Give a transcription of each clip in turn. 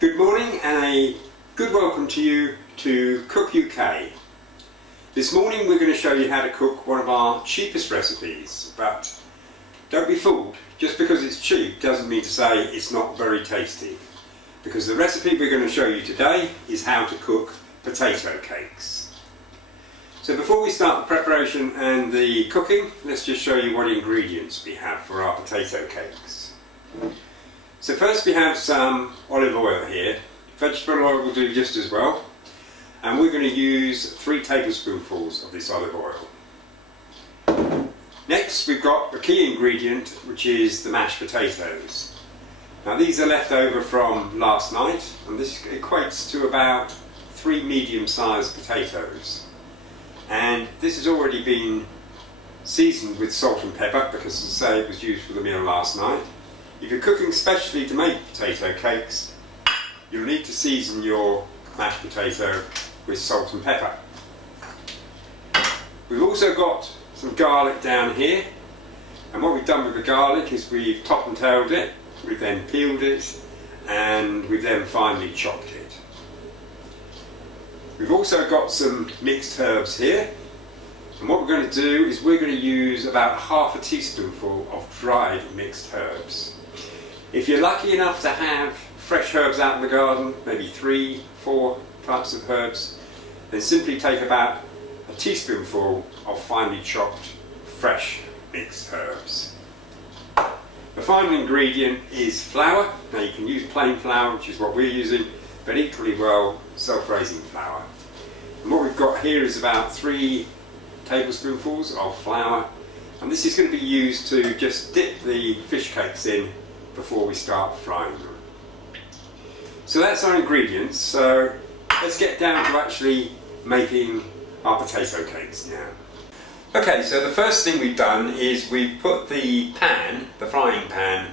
Good morning and a good welcome to you to Cook UK. This morning we're going to show you how to cook one of our cheapest recipes, but don't be fooled, just because it's cheap doesn't mean to say it's not very tasty, because the recipe we're going to show you today is how to cook potato cakes. So before we start the preparation and the cooking, let's just show you what ingredients we have for our potato cakes. So first we have some olive oil here. Vegetable oil will do just as well. And we're going to use 3 tablespoonfuls of this olive oil. Next we've got the key ingredient, which is the mashed potatoes. Now these are left over from last night, and this equates to about 3 medium-sized potatoes. And this has already been seasoned with salt and pepper, because as I say it was used for the meal last night. If you're cooking specially to make potato cakes, you'll need to season your mashed potato with salt and pepper. We've also got some garlic down here, and what we've done with the garlic is we've top and tailed it, we've then peeled it, and we've then finely chopped it. We've also got some mixed herbs here, and what we're going to do is we're going to use about half a teaspoonful of dried mixed herbs. If you're lucky enough to have fresh herbs out in the garden, maybe 3-4 types of herbs, then simply take about a teaspoonful of finely chopped fresh mixed herbs. The final ingredient is flour. Now you can use plain flour, which is what we're using, but equally well self-raising flour. And what we've got here is about 3 tablespoonfuls of flour, and this is going to be used to just dip the fish cakes in before we start frying them. So that's our ingredients, so let's get down to actually making our potato cakes now. Okay, so the first thing we've done is we've put the pan, the frying pan,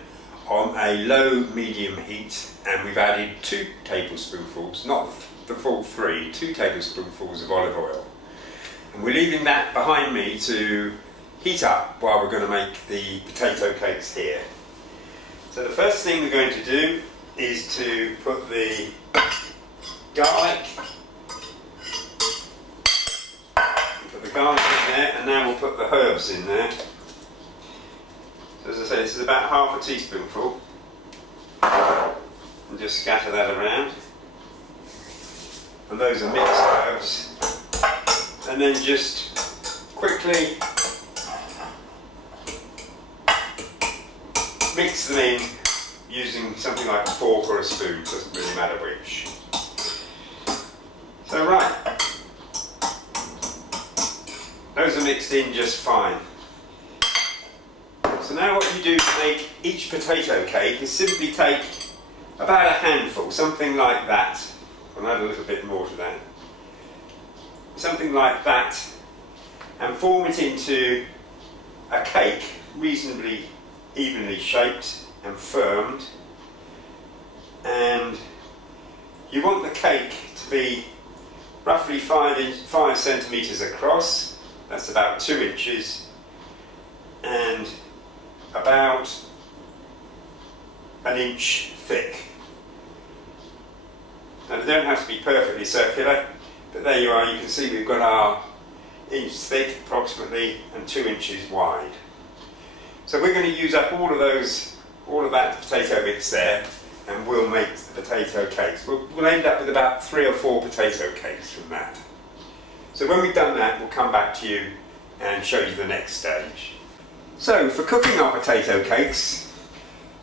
on a low-medium heat, and we've added 2 tablespoonfuls, not the full 3, 2 tablespoonfuls of olive oil. And we're leaving that behind me to heat up while we're going to make the potato cakes here. So the first thing we're going to do is to put the garlic in there, and now we'll put the herbs in there. So as I say, this is about half a teaspoonful, and just scatter that around. And those are mixed herbs. And then just quickly mix them in using something like a fork or a spoon, doesn't really matter which. So right, those are mixed in just fine. So now what you do to make each potato cake is simply take about a handful, something like that. I'll add a little bit more to that. Something like that, and form it into a cake reasonably evenly shaped and firmed. And you want the cake to be roughly 5 centimetres across, that's about 2 inches, and about 1 inch thick. Now they don't have to be perfectly circular, but there you are, you can see we've got our inch thick approximately and 2 inches wide. So we're going to use up all of that potato mix there, and we'll make the potato cakes. We'll end up with about 3 or 4 potato cakes from that. So when we've done that, we'll come back to you and show you the next stage. So for cooking our potato cakes,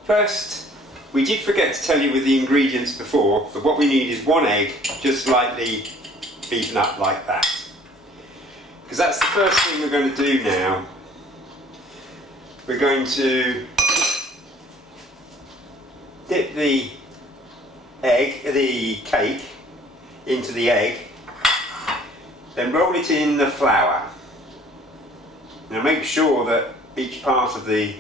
first we did forget to tell you with the ingredients before that what we need is 1 egg, just lightly beaten up like that. Because that's the first thing we're going to do now. We're going to dip the cake into the egg, then roll it in the flour. Now make sure that each part of the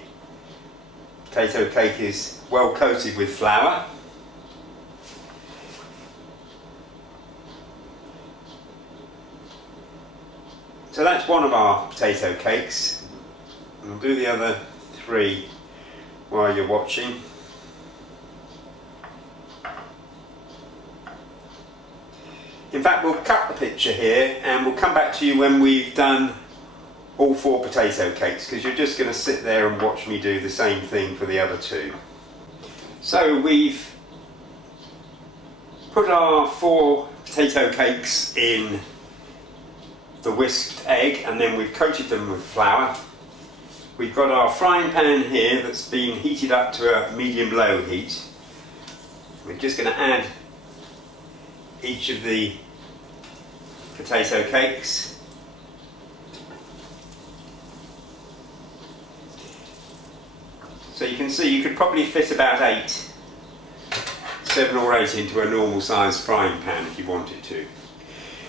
potato cake is well coated with flour. So that's one of our potato cakes. And we'll do the other 3 while you're watching. In fact, we'll cut the picture here and we'll come back to you when we've done all 4 potato cakes, because you're just going to sit there and watch me do the same thing for the other 2. So we've put our 4 potato cakes in the whisked egg and then we've coated them with flour. We've got our frying pan here that's been heated up to a medium-low heat. We're just going to add each of the potato cakes. So you can see you could probably fit about 7 or 8 into a normal sized frying pan if you wanted to.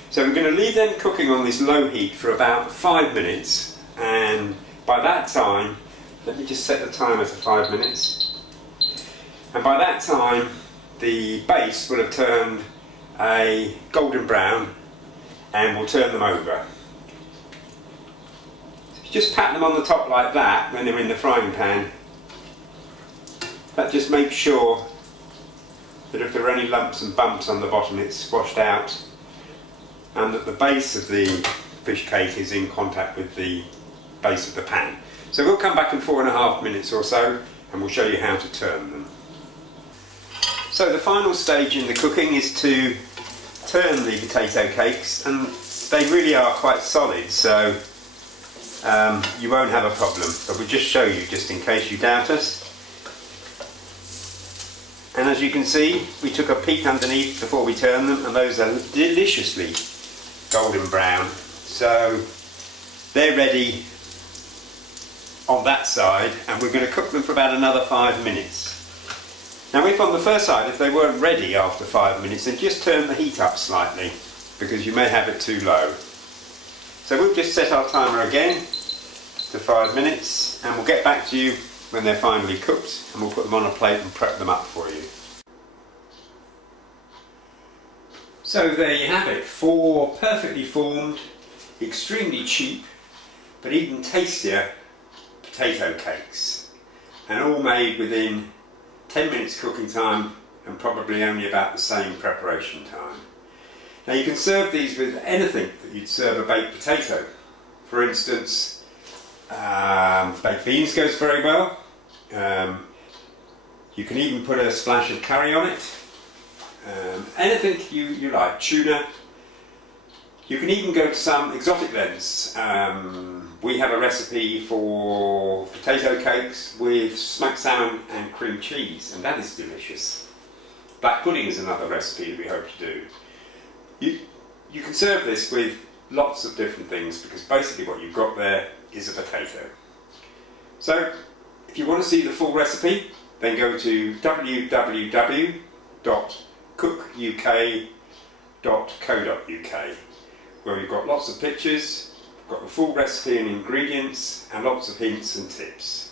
So we're going to leave them cooking on this low heat for about 5 minutes, and by that time, let me just set the timer to 5 minutes, and by that time the base will have turned a golden brown and we'll turn them over. Just pat them on the top like that when they're in the frying pan. That just makes sure that if there are any lumps and bumps on the bottom it's squashed out and that the base of the fish cake is in contact with the base of the pan. So we'll come back in 4.5 minutes or so and we'll show you how to turn them. So the final stage in the cooking is to turn the potato cakes, and they really are quite solid, so you won't have a problem, but we'll just show you just in case you doubt us. And as you can see, we took a peek underneath before we turn them, and those are deliciously golden brown, so they're ready on that side, and we're going to cook them for about another 5 minutes. Now if on the first side, if they weren't ready after 5 minutes, then just turn the heat up slightly, because you may have it too low. So we'll just set our timer again to 5 minutes, and we'll get back to you when they're finally cooked, and we'll put them on a plate and prep them up for you. So there you have it, 4 perfectly formed, extremely cheap, but even tastier potato cakes, and all made within 10 minutes cooking time and probably only about the same preparation time. Now you can serve these with anything that you'd serve a baked potato. For instance, baked beans goes very well. You can even put a splash of curry on it. Anything you like, tuna. You can even go to some exotic lengths. We have a recipe for potato cakes with smoked salmon and cream cheese, and that is delicious. Black pudding is another recipe that we hope to do. You can serve this with lots of different things, because basically what you've got there is a potato. So if you want to see the full recipe, then go to www.cookuk.co.uk, where we've got lots of pictures, we've got the full recipe and ingredients, and lots of hints and tips.